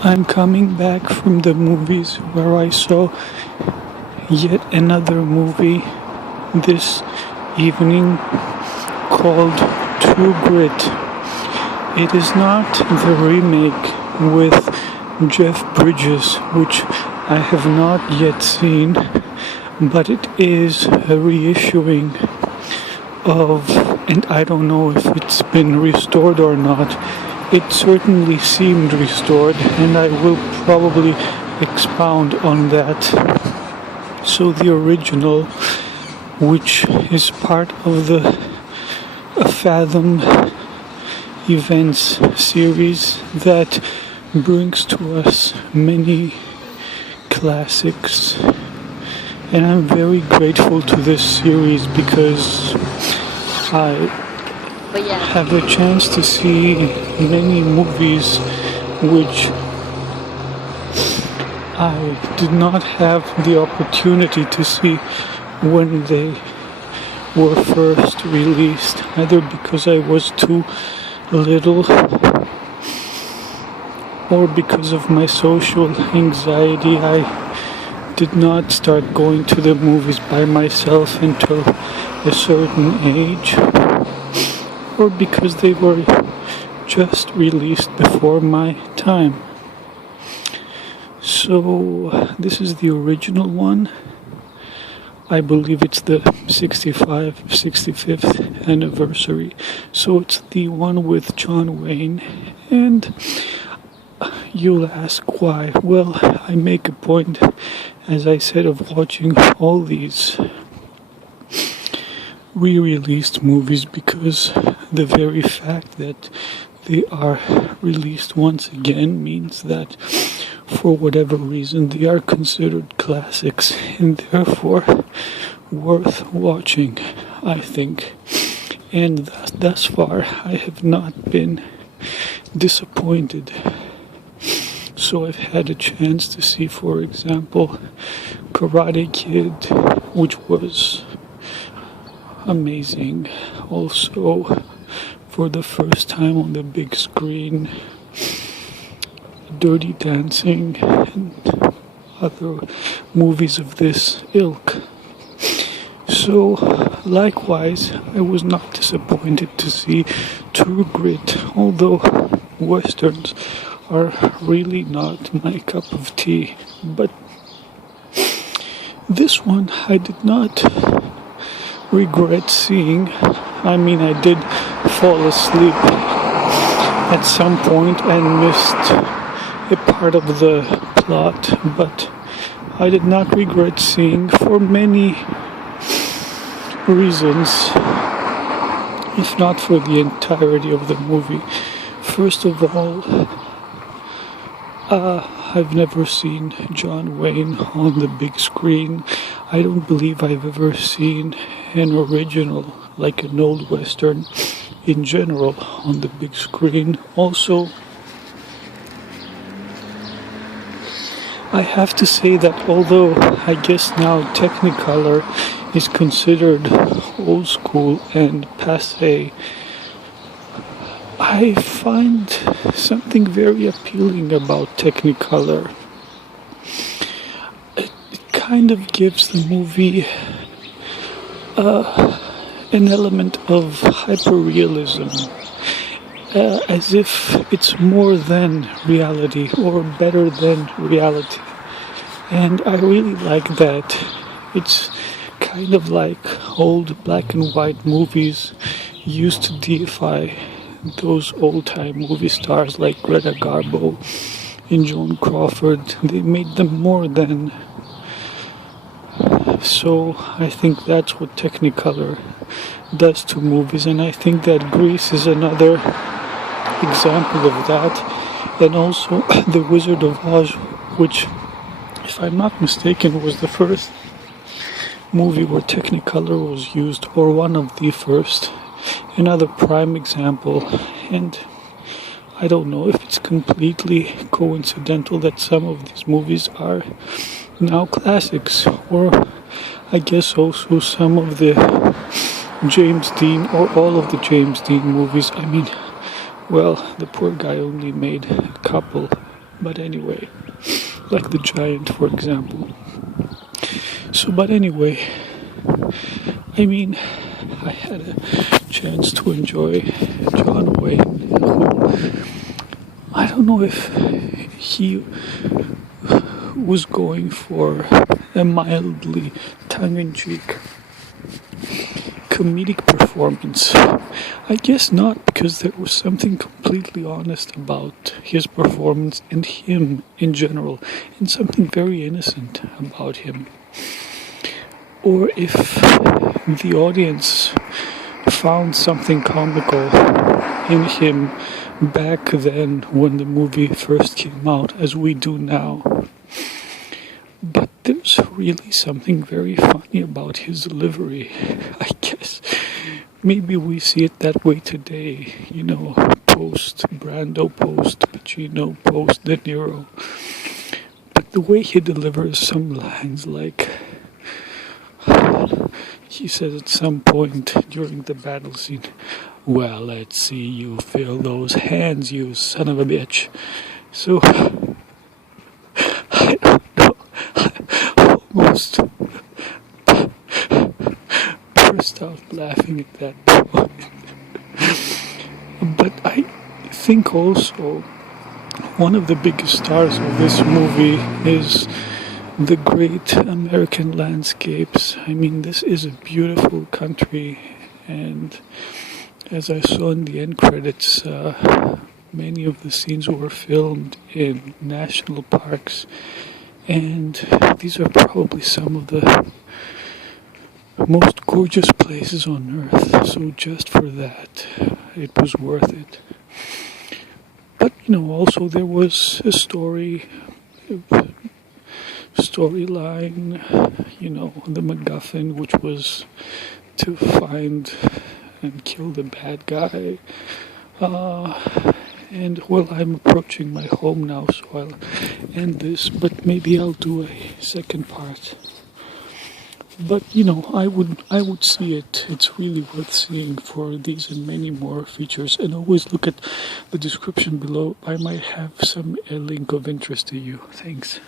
I'm coming back from the movies where I saw yet another movie this evening called True Grit. It is not the remake with Jeff Bridges, which I have not yet seen, but it is a reissuing of, and I don't know if it's been restored or not. It certainly seemed restored, and I will probably expound on that. So the original, which is part of the Fathom Events series that brings to us many classics, and I'm very grateful to this series because I have a chance to see many movies which I did not have the opportunity to see when they were first released, either because I was too little or because of my social anxiety. I did not start going to the movies by myself until a certain age, or because they were just released before my time. So this is the original one. I believe it's the 65th anniversary. So it's the one with John Wayne. And you'll ask why. Well, I make a point, as I said, of watching all these re-released movies because the very fact that they are released once again means that for whatever reason they are considered classics and therefore worth watching, I think. And thus far I have not been disappointed. So I've had a chance to see, for example, Karate Kid, which was amazing. Also, for the first time on the big screen, Dirty Dancing and other movies of this ilk. So, likewise, I was not disappointed to see True Grit, although westerns are really not my cup of tea. But this one I did not regret seeing. I mean, I did fall asleep at some point and missed a part of the plot, but I did not regret seeing for many reasons, if not for the entirety of the movie. First of all, I've never seen John Wayne on the big screen. I don't believe I've ever seen an original, like an old western in general, on the big screen. Also, I have to say that although I guess now Technicolor is considered old school and passé, I find something very appealing about Technicolor. It kind of gives the movie an element of hyperrealism, as if it's more than reality or better than reality. And I really like that. It's kind of like old black and white movies used to deify those old-time movie stars like Greta Garbo and Joan Crawford. They made them more than. So I think that's what Technicolor does to movies, and I think that Grease is another example of that. And also The Wizard of Oz, which, if I'm not mistaken, was the first movie where Technicolor was used, or one of the first. Another prime example. And I don't know if it's completely coincidental that some of these movies are now classics, or I guess also some of the James Dean, or all of the James Dean movies. I mean, well, the poor guy only made a couple, But anyway, like the Giant, for example. So, but anyway, I mean, I had a chance to enjoy John Wayne, who I don't know if he was going for a mildly tongue-in-cheek comedic performance. I guess not, because there was something completely honest about his performance and him in general, and something very innocent about him. Or if the audience found something comical in him back then when the movie first came out, as we do now. But there's really something very funny about his delivery. I guess maybe we see it that way today, you know, post Brando, post Pacino, post De Niro. But the way he delivers some lines, like he says at some point during the battle scene, "Well, let's see you feel those hands, you son of a bitch." So, I don't know, I almost burst out laughing at that point. But I think also one of the biggest stars of this movie is the great American landscapes. I mean, this is a beautiful country, and as I saw in the end credits, many of the scenes were filmed in national parks, and these are probably some of the most gorgeous places on earth. So just for that, it was worth it. But you know, also there was a storyline, you know, the MacGuffin, which was to find and kill the bad guy. And well, I'm approaching my home now, so I'll end this, but maybe I'll do a second part. But you know, I would see it. It's really worth seeing for these and many more features. And always look at the description below. I might have a link of interest to you. Thanks.